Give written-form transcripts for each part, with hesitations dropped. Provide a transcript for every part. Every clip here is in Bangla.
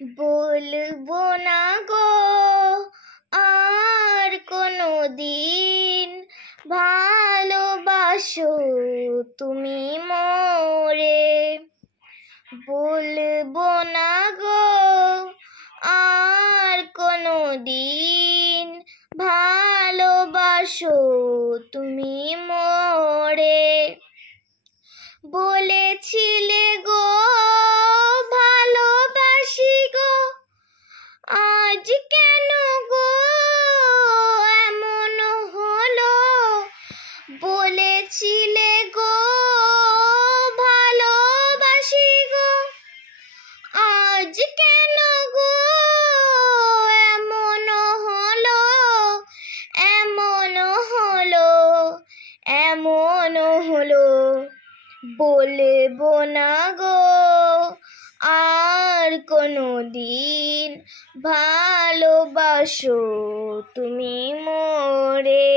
বলবো না গো আর কোনো দিন, ভালোবাসো তুমি মোরে। বলবো না গো আর কোনো দিন, ভালোবাসো তুমি মোরে। বলেছিলে গো ভালোবাসি গো, আজ কেন গো এমন হলো? বলেছিলে গো ভালোবাসি গো, আজ কেন গো এমন হলো? এমন হলো, এমন হলো। বলবো না গো আর কোনো দিন, ভালোবাসো তুমি মোরে।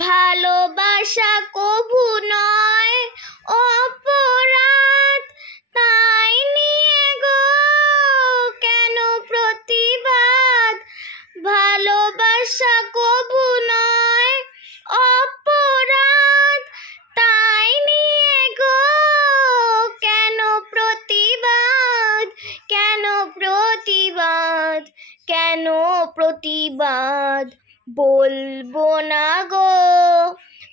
ভালোবাসা কভু নয় অপরাধ, তাই নিয়ে গো কেন প্রতিবাদ? ভালোবাসা কভু নয় অপরাধ, তাই নিয়ে গো কেন প্রতিবাদ? কেন প্রতিবাদ? কেন প্রতিবাদ? বলবো না গো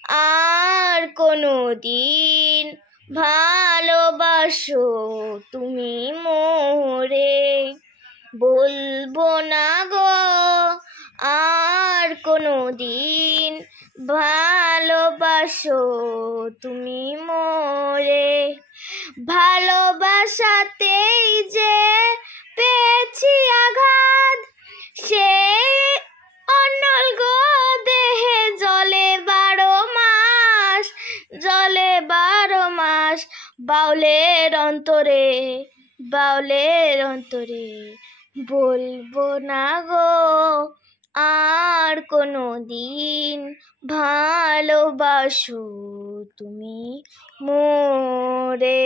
আর কোনো দিন, ভালোবাসো তুমি মোরে। বলবো না গো আর কোনো দিন, ভালোবাসো তুমি মোরে। ভালোবাসাতেই যে পেয়েছি আঘাত, সে অনল গো দেহে জলে 12 মাস, জলে 12 মাস। বাউলের অন্তরে, বাউলের অন্তরে। বলবো না গো আর কোনো দিন, ভালোবাসো তুমি মোরে।